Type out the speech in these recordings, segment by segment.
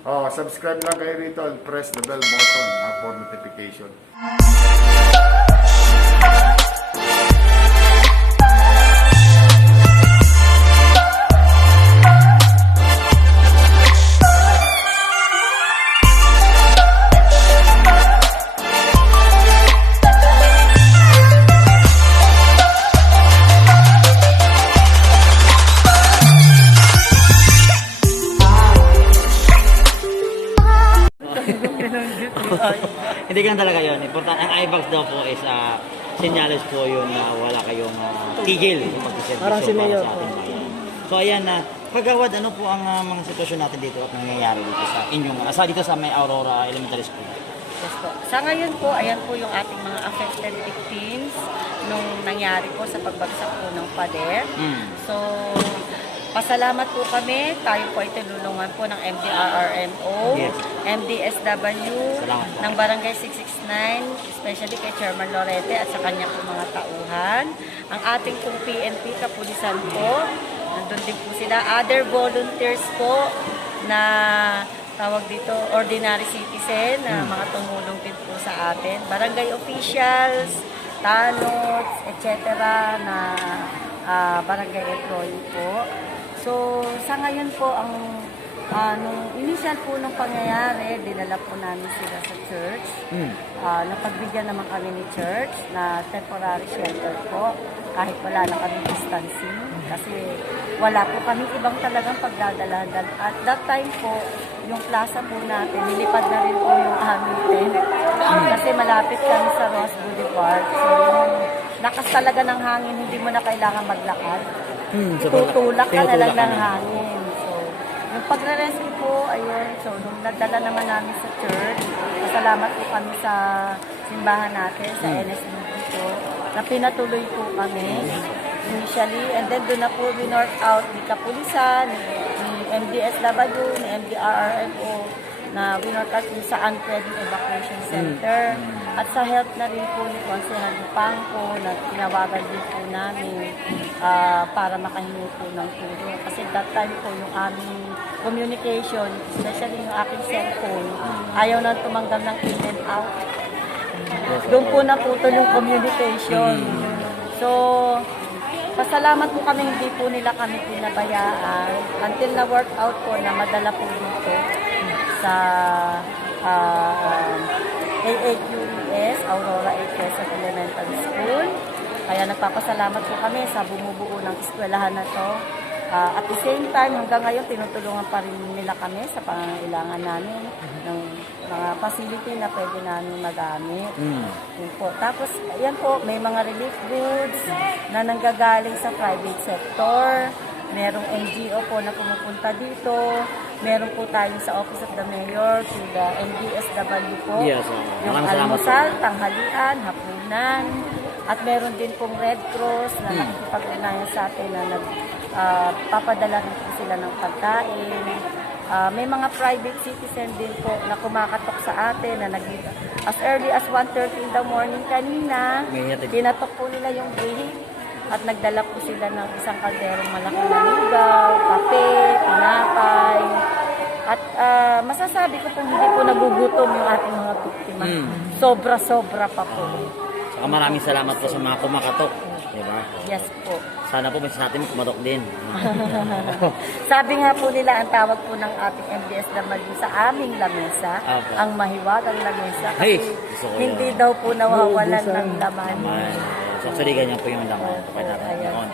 Oh, subscribe lang kayo rito and press the bell button ah, for notification. Hindi ganun talaga yun. Important, ang iBags daw po is uh, senyales po yun na wala kayong uh, tigil sa pagsiservisyo Parang si para Mayor sa po. ating bayan. So ayan na, kagawad, ano po ang uh, mga sitwasyon natin dito at nangyayari dito sa inyong, asa dito sa may Aurora Elementary School? Yes po. Sa ngayon po, ayan po yung ating mga affected victims nung nangyari po sa pagbagsak po ng pader. Mm. So, pasalamat po kami. Tayo po ay tinulungan po ng MDRRMO, Yes. MDSW, ng Barangay 669, especially kay Chairman Lorete at sa kanya po mga tauhan. Ang ating pong PNP, kapulisan po, nandun din po sila. Other volunteers po na tawag dito, ordinary citizen na mga tumulong din po sa atin. Barangay officials, tanots, etc. na ah, barangay employee po. So, sa ngayon po, ang ah, nung initial po nung pangyayari, dinala po namin sila sa church. Mm. Ah, napagbigyan naman kami ni church na temporary shelter po kahit wala na kami distancing kasi wala po kami ibang talagang pagdadalahan. At that time po, yung plaza po natin, nilipad na rin po yung aming tent kasi malapit kami sa Ross Boulevard. So, yung lakas talaga ng hangin, hindi mo na kailangan maglakad. Mm, so, Tutulak ka na lang ng hangin. So, yung pagre-rescue po, ayun, so nung nadala naman namin sa church, salamat po kami sa simbahan natin, sa Hmm. NSBB po, na pinatuloy po kami initially, and then doon na po winort out ni Kapulisan, ni, ni MDSW, ni MDRRMO, na winort out kung saan pwedeng evacuation center. At sa help na rin po ni Konsehan Pangko, na tinawagan din po namin ah, para makahingi po ng tulong. Kasi that time po yung aming communication, especially yung aking cellphone, ayaw na tumanggap ng in and out. Doon po naputol yung communication. So, pasalamat po kami, hindi po nila kami pinabayaan until na work out po na madala po dito sa uh, AAQES, Aurora A. Quezon Elementary School. Kaya nagpapasalamat po kami sa bumubuo ng eskwelahan na to. Ah, at the same time, hanggang ngayon, tinutulungan pa rin nila kami sa pangangailangan namin ng mga facility na pwede namin magamit. Mm. Yun po. Tapos, ayan po, may mga relief goods na nanggagaling sa private sector. Merong NGO po na pumupunta dito. Meron po tayo sa Office of the Mayor to the NDSW po. Yes, oo. Yung almusal, tanghalian, hapunan. At meron din pong Red Cross na Hmm. nakikipag-ugnayan sa atin na nag, ah, papadala rin po sila ng pagkain. Ah, may mga private citizen din po na kumakatok sa atin na nag as early as 1.30 in the morning kanina. Tinatok po nila yung gate at nagdala po sila ng isang kalderong malaki na lugaw, kape, tinapay. Masasabi ko po hindi po nagugutom yung ating mga biktima. Mm. Sobra-sobra pa po. Saka maraming salamat po sa mga kumakatok. Diba? Yes po. Sana po may sa atin kumatok din. Sabi nga po nila, ang tawag po ng ating MDSW sa aming lamesa, Apo. ang mahiwagang lamesa. Kasi ko hindi yun. daw po nawawalan ng laman. Naman. So, actually, ganyan po yung laman. Ng Ayan.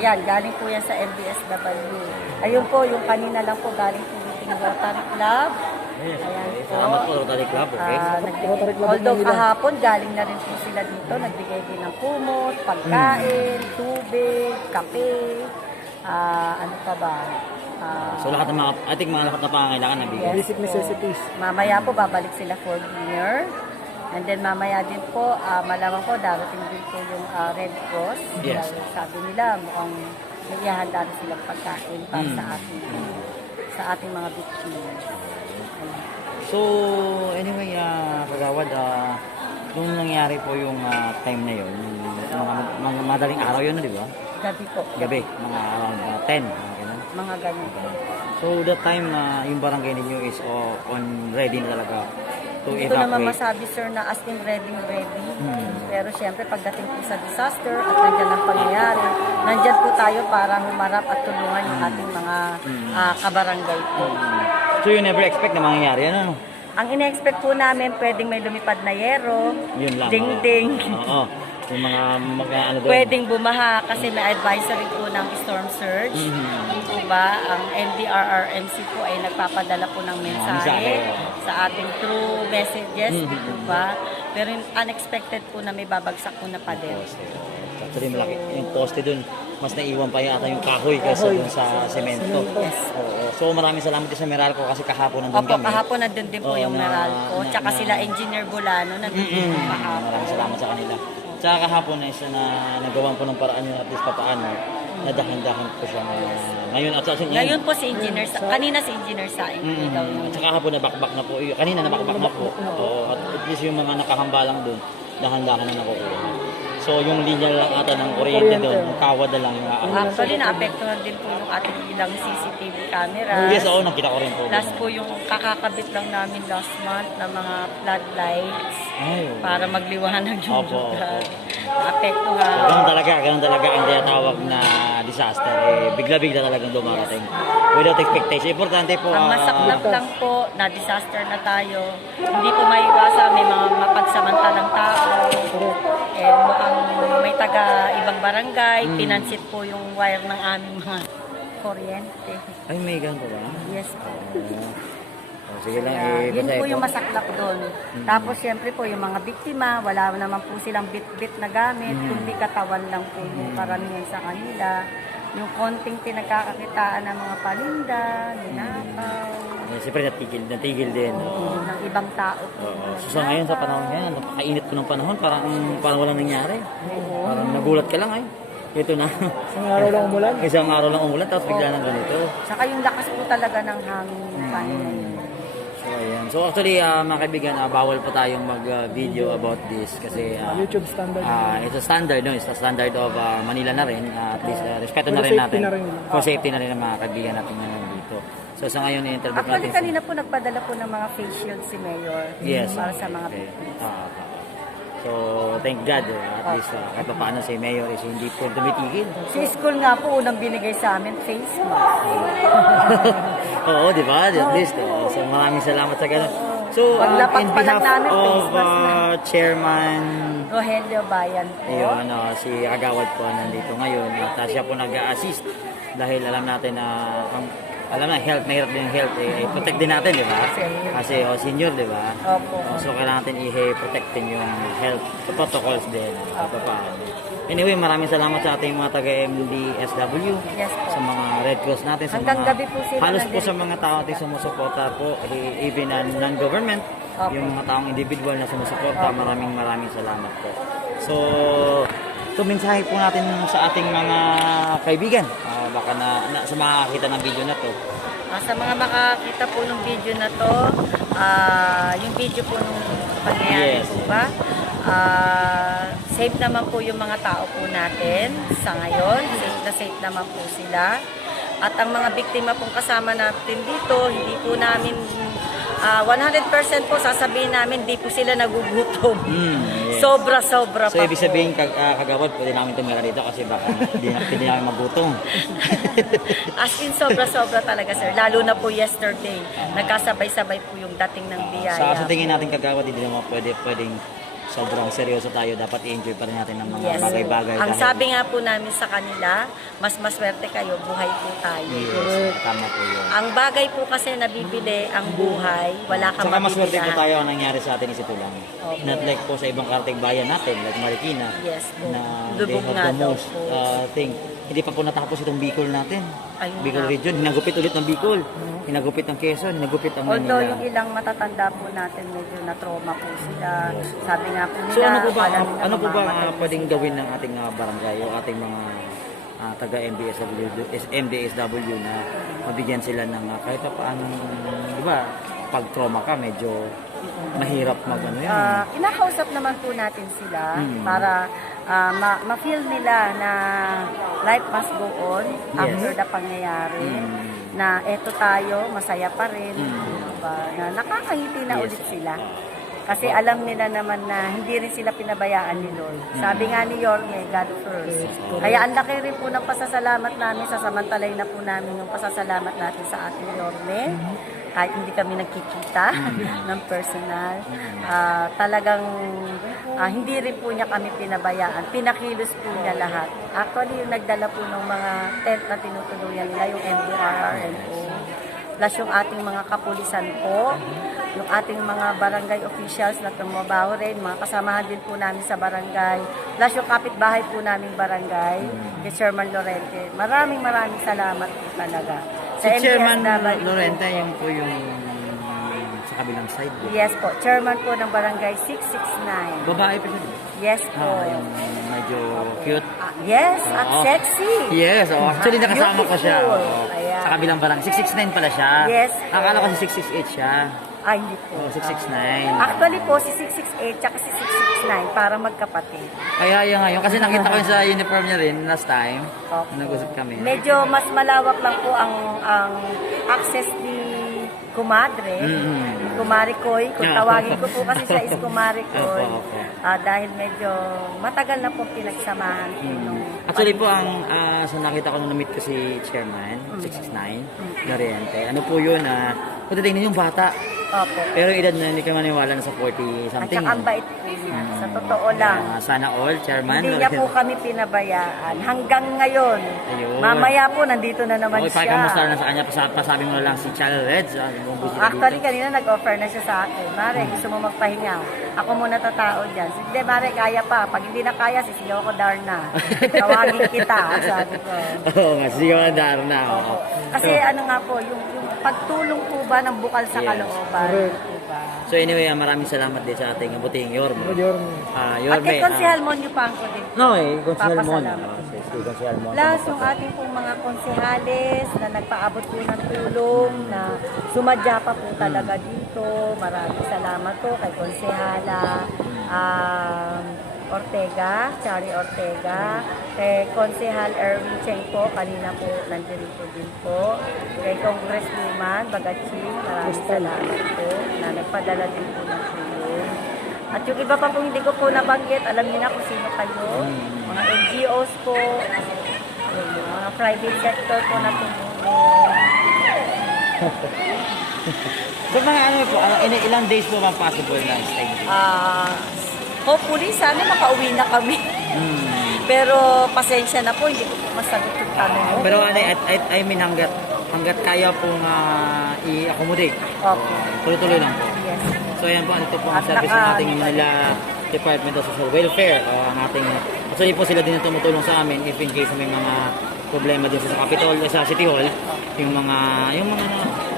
Ayan, galing po yan sa MDSW. Ayun po, yung kanina lang po galing po yung Rotary Club. Ayan po. Salamat po, Rotary Club. Okay? Ah, nagbigay, although kahapon, galing na rin po sila dito, nagbigay din ng kumot, pagkain, tubig, kape, ah, ano pa ba? Ah, So, lahat ng mga, I think mga lahat na pangangailangan nabigay. Basic necessities. Mamaya po babalik sila for dinner. And then mamaya din po, ah, malamang po darating din po yung ah, Red Cross. Yes. Dahil sabi nila mukhang may ihahanda rin silang pagkain para Mm. sa ating sa ating mga biktima. So, anyway, uh, kagawad, ah, nung nangyari po yung ah, time na yun, mga, mga madaling araw yun na, di ba? Gabi po. Gabi, mga around ah, 10. mga ganun. mga ganyan. So that time na yung barangay ninyo is oh, on ready na talaga to Hindi ko naman evacuate. masabi sir na as in ready ready. Hmm. Pero syempre pagdating po sa disaster at nandyan ang pangyayari, nandyan po tayo para humarap at tulungan yung ating mga ah, kabarangay po. So you never expect na mangyayari ano? no? Ang ine-expect po namin, pwedeng may lumipad na yero, ding-ding. Oo. Oo. Yung mga mga ano doon. Pwedeng bumaha kasi may advisory po ng storm surge. Mhm. Po ba, ang NDRRMC po ay nagpapadala po ng mensahe mensahe. sa ating true messages, Mhm. po ba? Pero unexpected po na may babagsak po na pader. Actually, malaki. Yung poste dun, mas naiwan pa yata yung kahoy kaysa dun sa semento. Yes. Oo. So maraming salamat din sa Meralco kasi kahapon nandun Opo, kami. kahapon nandun din po Oo, yung na- Meralco. na- Tsaka na- sila Engineer Bulano nandun din Mm-mm. po kahapon. Maraming salamat sa kanila. Tsaka kahapon na isa na nagawan po ng paraan yun at least papaano na dahan-dahan po siya ngayon at sa Ngayon po si Engineer Sa, kanina si Engineer daw Mm, yung at saka hapon nabakbak na po. Yung- Kanina nabakbak na po. Oo, at at least yung mga nakahambalang doon, dahan-dahan na nakukuha. So yung linya lang ata ng kuryente doon, yung kawad na lang yung aahon. Actually, naapektuhan din po yung ating ilang CCTV camera. Yes, oo, nakita ko rin po. Last po yung kakakabit lang namin last month ng mga floodlights Ay, oo. para magliwanag yung Opo, lugar. opo. Naapektuhan. Ganun talaga, ganun talaga ang tinatawag na disaster. Eh, bigla-bigla talagang dumarating. Without expectation. Importante po, Ang ah, masaklap lang po na disaster na tayo. Hindi po maiwasan, may mga mapagsamantalang tao. Eh, mukhang may taga ibang barangay, Hmm. pinansit po yung wire ng aming mga kuryente. ay, may ganun po ba? Yes po. Oh, sige lang, Kaya, yun po yung masaklap doon. Tapos syempre po yung mga biktima, wala naman po silang bit-bit na gamit, kundi katawan lang po yung karamihan sa kanila. Yung konting pinagkakakitaan ng mga paninda, ninakaw, Eh, Siyempre, natigil, natigil din. Oo. ng ibang tao. Oo. So, sa ngayon, sa panahon ngayon, napakainit po ng panahon, parang, parang walang nangyari. Parang nagulat ka lang ay. Ito na. Isang araw lang umulan? Isang araw lang umulan, tapos bigla ng ganito. Tsaka yung lakas po talaga ng hangin ng panahon. So, ayan. So, actually, ah, mga kaibigan, ah, bawal po tayong mag-video about this kasi ah, YouTube standard. ah, it's a standard, no? It's a standard of ah, Manila na rin. Ah, at least, ah, respeto na rin safety natin. na rin. For safety na rin ng mga kaibigan natin na nandito. So, sa ngayon, i-interview Actually, natin. si- kanina po nagpadala po ng mga face shield si Mayor Yes. para sa mga Okay. so, thank God, eh, at least uh, kahit pa paano si Mayor is hindi po tumitigil. Si school nga po, unang binigay sa amin, face mask. Oo, di ba? At least. oh. So, maraming salamat sa ganun. So, uh, Paglapat in pa lang behalf namin, of face mask na. uh, Chairman Rogelio Bayan po. Ayun, ano, si Agawad po nandito ngayon at uh, siya po nag-assist dahil alam natin na ang alam na health, mahirap din yung health eh, eh, protect din natin, di ba? Senior. Kasi oh, senior, di ba? Opo. So kailangan natin i-protect din yung health protocols din. At paano. Anyway, maraming salamat sa ating mga taga-MDSW, Yes po. sa mga Red Cross natin, sa Hanggang mga, gabi po sila halos po sa mga tao ating sumusuporta po, eh, even ang non-government, Opo. yung mga taong individual na sumusuporta, maraming maraming salamat po. So, ito mensahe po natin sa ating mga kaibigan. Ah, baka na, na sa makakita ng video na to. Ah, sa mga makakita po ng video na to, ah, yung video po nung pangyayari Yes. po ba, ah, safe naman po yung mga tao po natin sa ngayon. Safe na safe naman po sila. At ang mga biktima pong kasama natin dito, hindi po namin ah, 100% po sasabihin namin, hindi po sila nagugutom. Mm, yes. Sobra-sobra So, pa ibig po. sabihin, kag, uh, kagawad, pwede namin tumira dito kasi baka hindi na, hindi namin magutong. As in, sobra-sobra talaga, sir. Lalo na po yesterday. Nagkasabay-sabay po yung dating ng biyaya. sa, sa tingin natin kagawad, hindi naman pwede, pwedeng sobrang seryoso tayo. Dapat i-enjoy pa rin natin ng mga Yes. bagay-bagay. Ang dahil- sabi nga po namin sa kanila, mas maswerte kayo, buhay po tayo. Yes, tama po yun. Ang bagay po kasi nabibili, ang buhay, wala kang Saka maswerte po tayo ang nangyari sa atin is ito lang. Opo. Not like po sa ibang karting bayan natin, like Marikina, Yes po. na Lubog they have the most uh, thing. Hindi pa po natapos itong Bicol natin. Ayun Bicol nga. region, hinagupit ulit ng Bicol. Hinagupit ng Quezon, hinagupit ang Although Manila. yung ilang matatanda po natin, medyo na-trauma po sila. Sabi nga po nila, So ano po ba ano po ba ah, pwedeng gawin ng ating ah, barangay o ating mga ah, taga MDSW is- MDSW na mabigyan sila ng ah, kahit pa paano di ba pag trauma ka medyo mahirap mag ano yan. Ah, kinakausap naman po natin sila Mm. para ah, ma- ma-feel nila na life must go on after Yes. the pangyayari. Mm. Na eto tayo, masaya pa rin. Diba? Na nakakangiti na Yes. ulit sila. Kasi alam nila naman na hindi rin sila pinabayaan ni Lord. Sabi nga ni Yorme, God first. Kaya ang laki rin po ng pasasalamat namin, sasamantalay na po namin yung pasasalamat natin sa ating Yorme. Kahit hindi kami nagkikita ng personal. Ah, talagang ah, hindi rin po niya kami pinabayaan. Pinakilos po niya lahat. Actually, yung nagdala po ng mga tent na tinutuluyan nila, yung MDRRMO plus yung ating mga kapulisan po, yung ating mga barangay officials na tumabaho rin, mga kasamahan din po namin sa barangay, plus yung kapitbahay po naming barangay, kay Chairman Lorente. Maraming maraming salamat po talaga. Si Chairman. Lorenta, yung po yung sa kabilang side. eh. Yes po, chairman po ng barangay 669. Babae pa siya. Yes po. Ah, yung medyo cute. Ah, yes, at Oo. sexy. Yes, oh, actually nakasama ko siya. Beautiful. Oo. Ayan. Sa kabilang barang. 669 pala siya. Yes. Akala ko si 668 siya. Ay, hindi po. Oh, 669. Actually po, si 668 tsaka si 669 para magkapatid. Kaya yun ngayon. Kasi nakita ko yun sa uniform niya rin last time. Opo. Nag-usap kami. Medyo mas malawak lang po ang ang access ni Kumadre. Mm-mm. Kumari Koy. Kung tawagin ko po kasi siya is Kumari Koy. Ah, dahil medyo matagal na po pinagsamahan po nung Actually po, ang ah, sa nakita ko nung na-meet ko si Chairman, Mm. 669, Doriente. Ano po yun, ah, kung titignan yung bata. Opo. Pero edad na hindi ka maniwala na sa 40 At something. saka ang bait po niya. Sa totoo lang. Ah, sana all, Chairman. Hindi niya po kami pinabayaan. Hanggang ngayon. Ayun. Mamaya po, nandito na naman Okay, siya. pakikamusta na sa kanya, Pasa- pasabi mo lang si Channel Reds. Ah, yung gusto Actually, dito. kanina nag-offer na siya sa akin. Mare, gusto mo magpahinga? Ako muna tatao dyan. Hindi, Mare, kaya pa. Pag hindi na kaya, sisigaw ko Darna. Tawagin kita, sabi ko. Oo nga, sige ka Darna. Opo. Kasi ano nga po, yung, yung pagtulong po ba ng bukal sa Yes. kalooban? Po ba? So anyway, ah, maraming salamat din sa ating abuting Yorme. Ah, At Yorme. kay Konsehal Monyo Pangko din. No, eh, Konsehal Mon. Papasalamat. Ah, si si Konsehal Mon. Plus, yung ating pong mga konsehales na nagpaabot po ng tulong, na sumadya pa po talaga dito. Maraming salamat po kay Konsehala um, Ortega, Chari Ortega, kay Konsehal Erwin Cheng po, kanina po nandito din po, kay Congresswoman Bagaching, maraming salamat po na nagpadala din po ng tulong. At yung iba pa po hindi ko po nabanggit, alam niyo na kung sino kayo. Mga NGOs po, mga private sector po na tumulong. So mga ano po, in- ilang days po ba possible na stay? Ah, hopefully, sana makauwi na kami. Hmm. Pero pasensya na po, hindi ko po masagot yung tanong mo. Pero ano, I, I, I mean hanggat, hanggat kaya pong ah, i-accommodate, Okay. tuloy-tuloy lang po. Yes. So ayan po, ito po ang At service ng ating Manila Department of Social Welfare. Uh, ang ating, actually po sila din ang tumutulong sa amin if in case may mga problema din sa Capitol, eh, sa City Hall, yung mga, yung mga,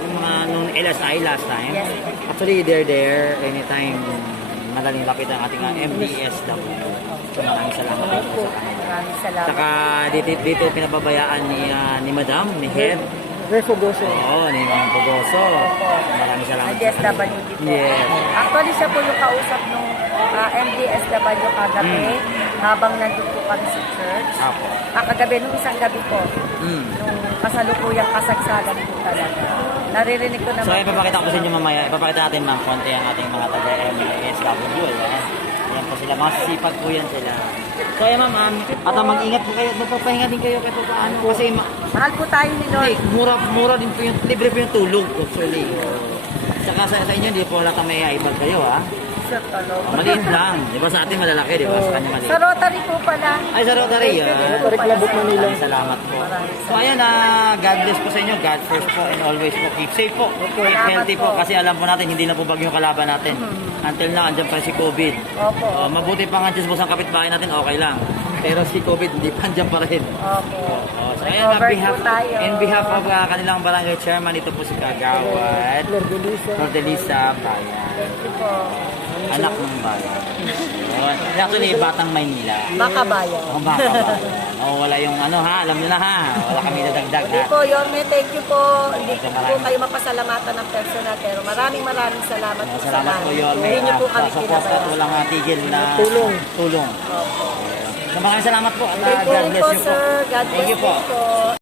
yung mga nung LSI last time. Yes. Actually, they're there anytime madaling lapit ang ating uh, MDSW. So maraming salamat din po sa kanila. Maraming salamat. Saka dito, dito pinababayaan ni, ah, ni Madam, ni Head. Refogoso. Oo, ni Ma'am Pugoso. Maraming salamat. DSWD po. Yes. Actually, siya po yung kausap nung ah, MDSW kagabi habang nandun po kami sa church. Apo. Ah, kagabi, nung isang gabi po, Mm. nung kasalukuyang kasagsagan po talaga. Naririnig ko naman. So, ipapakita ko po sa inyo mamaya. Ipapakita natin ng konti ang ating mga taga-MSW. Ayan. Ayan po sila. Mga sisipag po yan sila. So, ayan ma'am. At ang mag-ingat po kayo. at Magpapahinga din kayo kahit pa paano. Kasi ma- Mahal po tayo ni Lord. hindi, mura, mura din po yung, libre po yung tulog. Actually. Saka sa, sa inyo, hindi po lahat ang may aibag kayo ha. Sir Talo. Oh, maliit lang. Di ba sa atin malalaki, di ba? Sa kanya maliit. Sa Rotary po pala. Ay, sa Rotary. Thank you ah. din po pala sa inyo. Maraming salamat po. So ayun na, God bless po sa inyo. God first po and always po. Keep safe po. Keep healthy po. po. Kasi alam po natin, hindi na po bagyo kalaban natin. Until now, andyan pa si COVID. Opo. Oh, mabuti pa nga dyan sa kapitbahay natin, okay lang. Pero si COVID, hindi pa andyan pa rin. Opo. Oh, so ayan, on Recovered behalf, po tayo. in behalf of uh, kanilang barangay chairman, ito po si Kagawad. Flor de Lisa. Nordelisa Bayan. Thank you po. Anak ng bayan. Yun. Actually, batang Maynila. Baka bayan. Ang baka ba? Oh, wala yung ano ha, alam niyo na ha. Wala kami nadagdag Hindi ha. po, Yorme, thank you po. Hindi ko po kayo mapasalamatan ng personal, pero maraming maraming salamat po sa Salamat po yun. Hindi niyo po kami Sa support at pinabayaan. walang uh, tigil na Tulong. tulong. Opo. Maraming salamat po. at, uh, God bless you po. sir. God Thank bless you po.